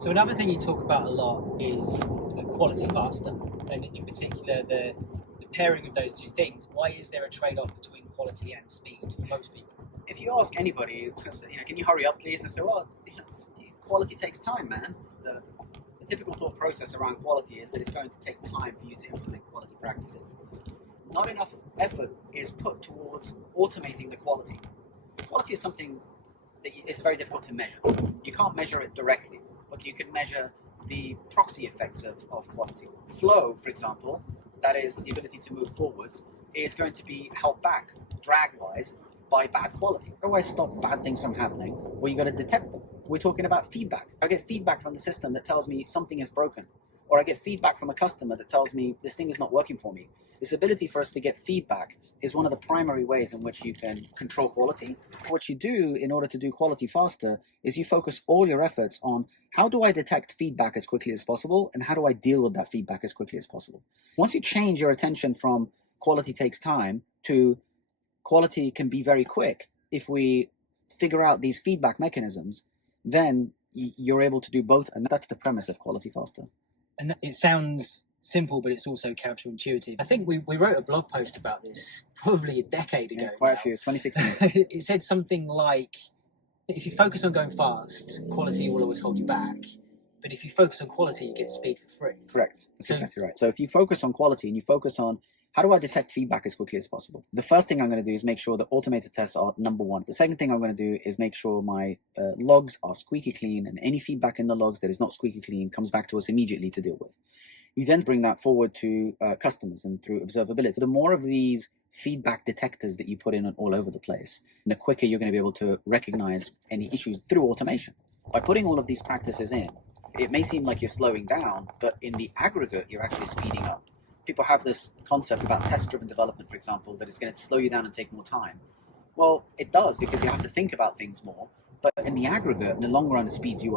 So another thing you talk about a lot is quality faster, and in particular the pairing of those two things. Why is there a trade-off between quality and speed for most people? If you ask anybody, can you hurry up, please? They say, well, quality takes time, man. The typical thought process around quality is that it's going to take time for you to implement quality practices. Not enough effort is put towards automating the quality. Quality is something that is very difficult to measure. You can't measure it directly, but you can measure the proxy effects of quality. Flow, for example, that is the ability to move forward, is going to be held back, drag-wise, by bad quality. How do I stop bad things from happening? Well, you got to detect them. We're talking about feedback. I get feedback from the system that tells me something is broken, or I get feedback from a customer that tells me this thing is not working for me. This ability for us to get feedback is one of the primary ways in which you can control quality. What you do in order to do quality faster is you focus all your efforts on how do I detect feedback as quickly as possible, and how do I deal with that feedback as quickly as possible. Once you change your attention from quality takes time to quality can be very quick, if we figure out these feedback mechanisms, then you're able to do both, and that's the premise of quality faster. And it sounds simple, but it's also counterintuitive. I think we wrote a blog post about this probably a decade ago. Yeah, quite a few, 2016. It said something like, if you focus on going fast, quality will always hold you back. But if you focus on quality, you get speed for free. Correct. That's exactly right. So if you focus on quality and you focus on how do I detect feedback as quickly as possible, the first thing I'm going to do is make sure that automated tests are number one. The second thing I'm going to do is make sure my logs are squeaky clean, and any feedback in the logs that is not squeaky clean comes back to us immediately to deal with. You then bring that forward to customers and through observability. The more of these feedback detectors that you put in all over the place, the quicker you're going to be able to recognize any issues through automation. By putting all of these practices in, it may seem like you're slowing down, but in the aggregate, you're actually speeding up. People have this concept about test-driven development, for example, that it's going to slow you down and take more time. Well, it does, because you have to think about things more, but in the aggregate, in the long run, it speeds you up.